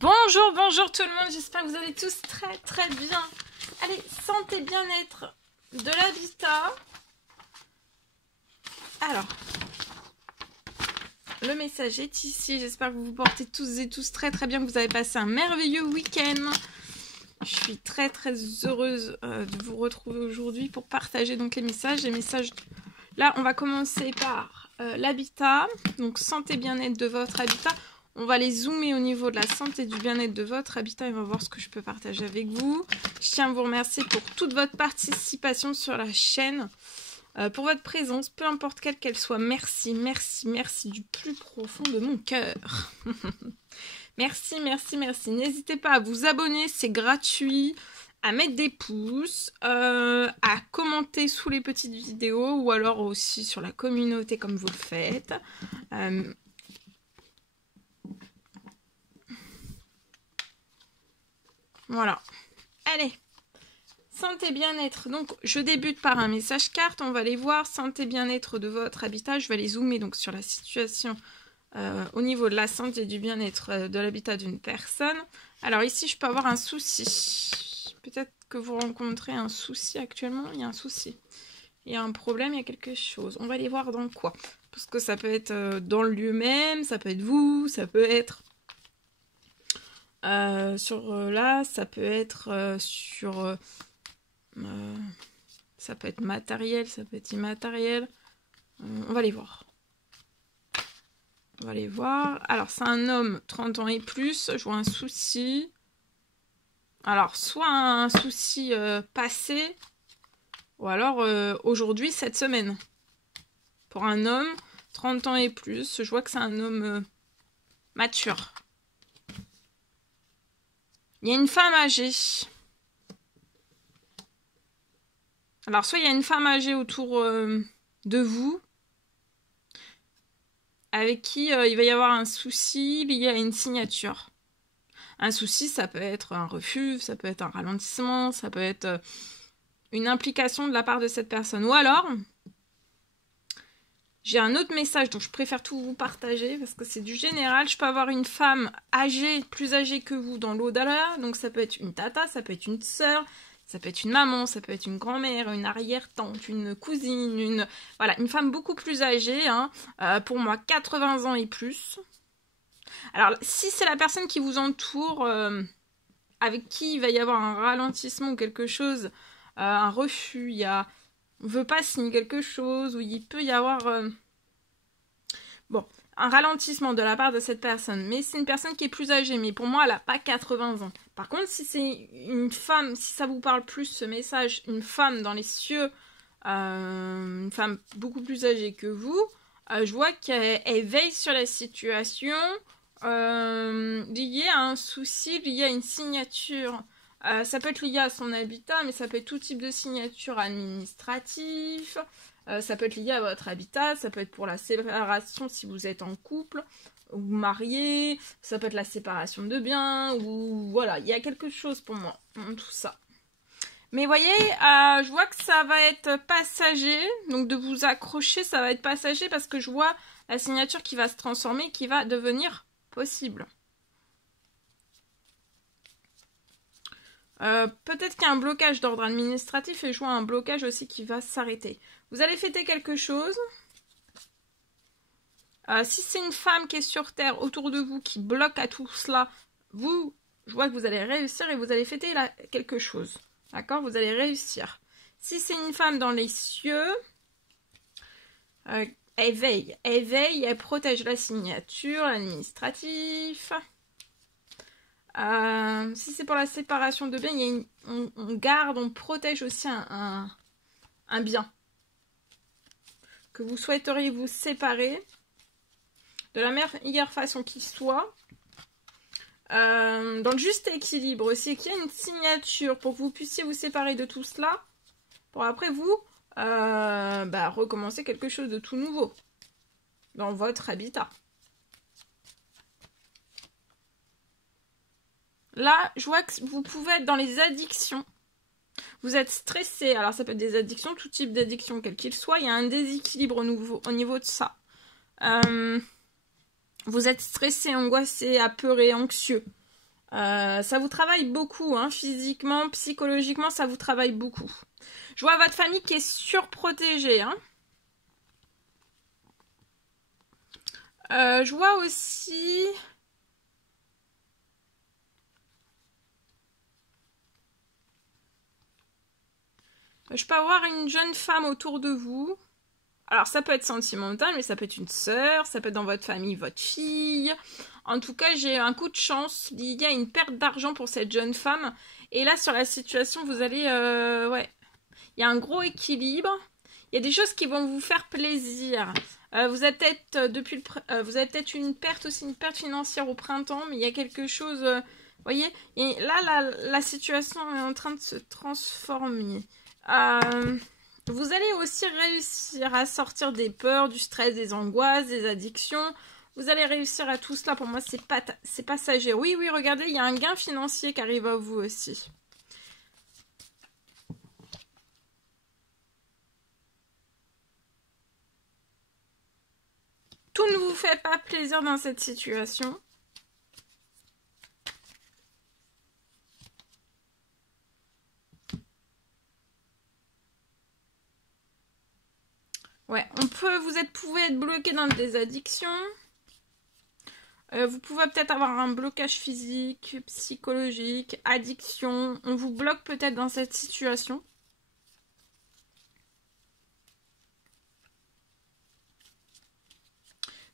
Bonjour, bonjour tout le monde, j'espère que vous allez tous très bien. Allez, santé, bien-être de l'habitat. Alors, le message est ici, j'espère que vous vous portez tous et tous très bien, que vous avez passé un merveilleux week-end. Je suis très heureuse de vous retrouver aujourd'hui pour partager donc les messages. Là, on va commencer par l'habitat, donc santé, bien-être de votre habitat. On va les zoomer au niveau de la santé et du bien-être de votre habitat et on va voir ce que je peux partager avec vous. Je tiens à vous remercier pour toute votre participation sur la chaîne, pour votre présence, peu importe quelle qu'elle soit. Merci du plus profond de mon cœur. Merci. N'hésitez pas à vous abonner, c'est gratuit, à mettre des pouces, à commenter sous les petites vidéos ou alors aussi sur la communauté comme vous le faites. Voilà. Allez. Santé bien-être. Donc, je débute par un message carte. On va les voir. Santé bien-être de votre habitat. Je vais les zoomer donc sur la situation au niveau de la santé et du bien-être de l'habitat d'une personne. Alors ici, je peux avoir un souci. Peut-être que vous rencontrez un souci actuellement. Il y a un souci. Il y a un problème, il y a quelque chose. On va les voir dans quoi. Parce que ça peut être dans le lieu même, ça peut être vous, ça peut être là, ça peut être ça peut être matériel, ça peut être immatériel. On va les voir. Alors, c'est un homme 30 ans et plus. Je vois un souci. Alors, soit un souci passé, ou alors aujourd'hui, cette semaine. Pour un homme 30 ans et plus, je vois que c'est un homme mature. Il y a une femme âgée. Alors, soit il y a une femme âgée autour de vous, avec qui il va y avoir un souci lié à une signature. Un souci, ça peut être un refus, ça peut être un ralentissement, ça peut être une implication de la part de cette personne. Ou alors, j'ai un autre message dont je préfère tout vous partager parce que c'est du général. Je peux avoir une femme âgée, plus âgée que vous dans l'au-delà. Donc ça peut être une tata, ça peut être une sœur, ça peut être une maman, ça peut être une grand-mère, une arrière-tante, une cousine, voilà, une femme beaucoup plus âgée. Pour moi, 80 ans et plus. Alors, si c'est la personne qui vous entoure, avec qui il va y avoir un ralentissement ou quelque chose, un refus, on veut pas signer quelque chose, ou il peut y avoir un ralentissement de la part de cette personne. Mais c'est une personne qui est plus âgée, mais pour moi, elle n'a pas 80 ans. Par contre, si c'est une femme, si ça vous parle plus ce message, une femme dans les cieux, une femme beaucoup plus âgée que vous, je vois qu'elle veille sur la situation liée à un souci, lié à une signature. Ça peut être lié à son habitat, mais ça peut être tout type de signature administrative. Ça peut être lié à votre habitat, ça peut être pour la séparation si vous êtes en couple ou marié, ça peut être la séparation de biens, ou voilà, il y a quelque chose pour moi dans tout ça. Mais voyez, je vois que ça va être passager, donc de vous accrocher, ça va être passager parce que je vois la signature qui va se transformer, qui va devenir possible. Peut-être qu'il y a un blocage d'ordre administratif et je vois un blocage aussi qui va s'arrêter. Vous allez fêter quelque chose. Si c'est une femme qui est sur Terre autour de vous, qui bloque à tout cela, je vois que vous allez réussir et vous allez fêter quelque chose. D'accord? Vous allez réussir. Si c'est une femme dans les cieux, elle veille, elle protège la signature, l'administratif. Si c'est pour la séparation de biens, on garde, on protège aussi un bien que vous souhaiteriez vous séparer de la meilleure façon qui soit, dans le juste équilibre aussi, qu'il y ait une signature pour que vous puissiez vous séparer de tout cela, pour après vous recommencer quelque chose de tout nouveau dans votre habitat. Là, je vois que vous pouvez être dans les addictions. Vous êtes stressé. Alors, ça peut être des addictions, tout type d'addiction, quel qu'il soit. Il y a un déséquilibre au niveau de ça. Vous êtes stressé, angoissé, apeuré, anxieux. Ça vous travaille beaucoup, hein, physiquement, psychologiquement, ça vous travaille beaucoup. Je vois votre famille qui est surprotégée. Hein. Je vois aussi... Je peux avoir une jeune femme autour de vous. Alors, ça peut être sentimental, mais ça peut être une sœur, ça peut être dans votre famille, votre fille. En tout cas, j'ai un coup de chance. Il y a une perte d'argent pour cette jeune femme. Et là, sur la situation, vous allez... ouais. Il y a un gros équilibre. Il y a des choses qui vont vous faire plaisir. Vous avez peut-être vous avez peut-être une perte aussi, une perte financière au printemps, mais il y a quelque chose... vous voyez, et là, la situation est en train de se transformer. Vous allez aussi réussir à sortir des peurs, du stress, des angoisses, des addictions. Vous allez réussir à tout cela. Pour moi, c'est passager. Oui, oui, regardez, il y a un gain financier qui arrive à vous aussi. Tout ne vous fait pas plaisir dans cette situation. Ouais, vous pouvez être bloqué dans des addictions. Vous pouvez peut-être avoir un blocage physique, psychologique, addiction. On vous bloque peut-être dans cette situation.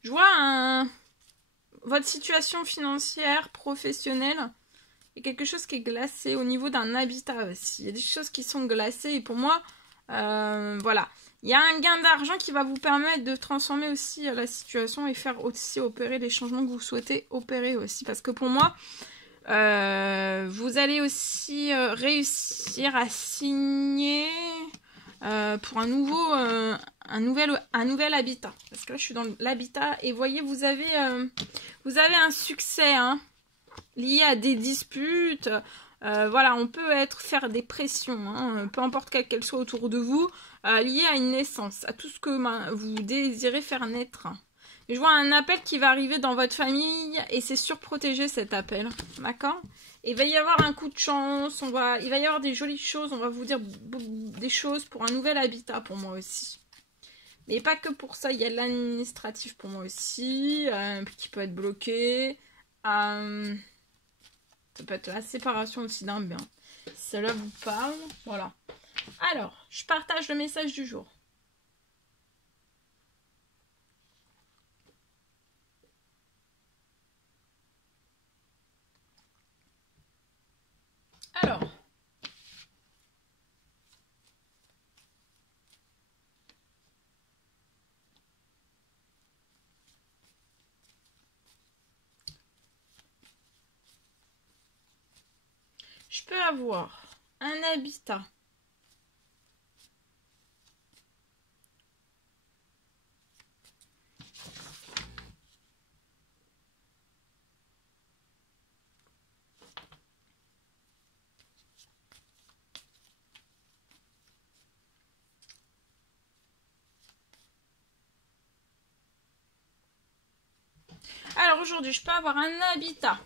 Je vois votre situation financière, professionnelle, il y a quelque chose qui est glacé au niveau d'un habitat aussi. Il y a des choses qui sont glacées et pour moi, voilà. Il y a un gain d'argent qui va vous permettre de transformer aussi la situation et faire aussi opérer les changements que vous souhaitez opérer aussi. Parce que pour moi, vous allez aussi réussir à signer pour un nouvel habitat. Parce que là, je suis dans l'habitat et voyez, vous avez un succès hein, lié à des disputes. Voilà, on peut faire des pressions, hein, peu importe qu'elles soient autour de vous, liées à une naissance, à tout ce que vous désirez faire naître. Et je vois un appel qui va arriver dans votre famille et c'est surprotégé cet appel, d'accord? Et il va y avoir un coup de chance, il va y avoir des jolies choses, on va vous dire des choses pour un nouvel habitat pour moi aussi. Mais pas que pour ça, il y a l'administratif pour moi aussi, qui peut être bloqué. Ça peut être la séparation aussi d'un bien. Si cela vous parle, voilà. Alors, je partage le message du jour. Alors, je peux avoir un habitat. Alors aujourd'hui, je peux avoir un habitat.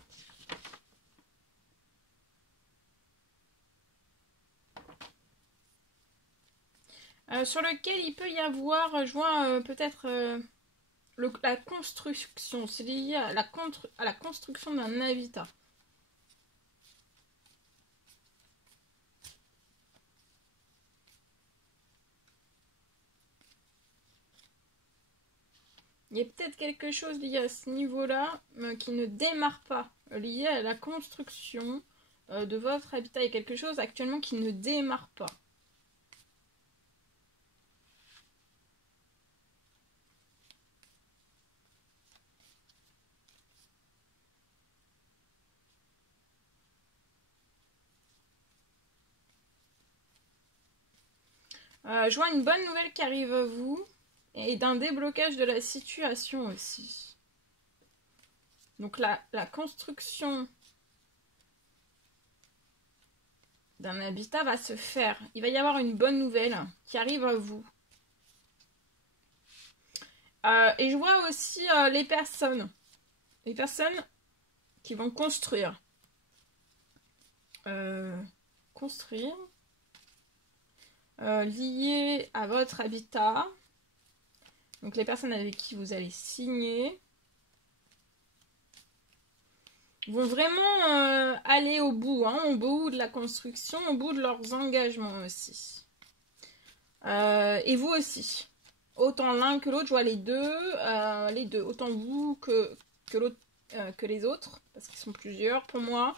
Sur lequel il peut y avoir, je vois peut-être la construction. C'est lié à la construction d'un habitat. Il y a peut-être quelque chose lié à ce niveau-là qui ne démarre pas, lié à la construction de votre habitat. Il y a quelque chose actuellement qui ne démarre pas. Je vois une bonne nouvelle qui arrive à vous et d'un déblocage de la situation aussi. Donc la construction d'un habitat va se faire. Il va y avoir une bonne nouvelle qui arrive à vous. Et je vois aussi les personnes qui vont construire. construire, lié à votre habitat. Donc les personnes avec qui vous allez signer vont vraiment aller au bout, hein, au bout de la construction, au bout de leurs engagements aussi. Et vous aussi. Autant l'un que l'autre, je vois les deux, autant vous que l'autre, que les autres, parce qu'ils sont plusieurs pour moi.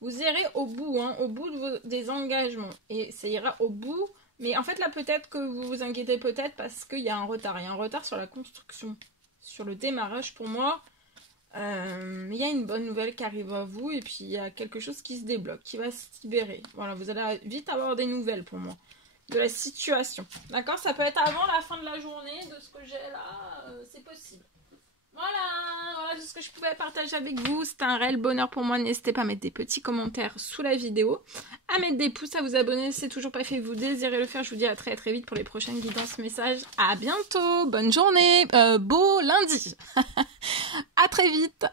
Vous irez au bout, hein, au bout des engagements. Et ça ira au bout. Mais en fait, là, peut-être que vous vous inquiétez peut-être parce qu'il y a un retard. Il y a un retard sur la construction, sur le démarrage pour moi. Mais il y a une bonne nouvelle qui arrive à vous. Et puis, il y a quelque chose qui se débloque, qui va se libérer. Voilà, vous allez vite avoir des nouvelles pour moi. De la situation. D'accord? Ça peut être avant la fin de la journée, de ce que j'ai là. C'est possible. Voilà tout ce que je pouvais partager avec vous. C'était un réel bonheur pour moi. N'hésitez pas à mettre des petits commentaires sous la vidéo, à mettre des pouces, à vous abonner si c'est toujours pas fait, vous désirez le faire. Je vous dis à très très vite pour les prochaines guidances messages. À bientôt, bonne journée, beau lundi. À très vite.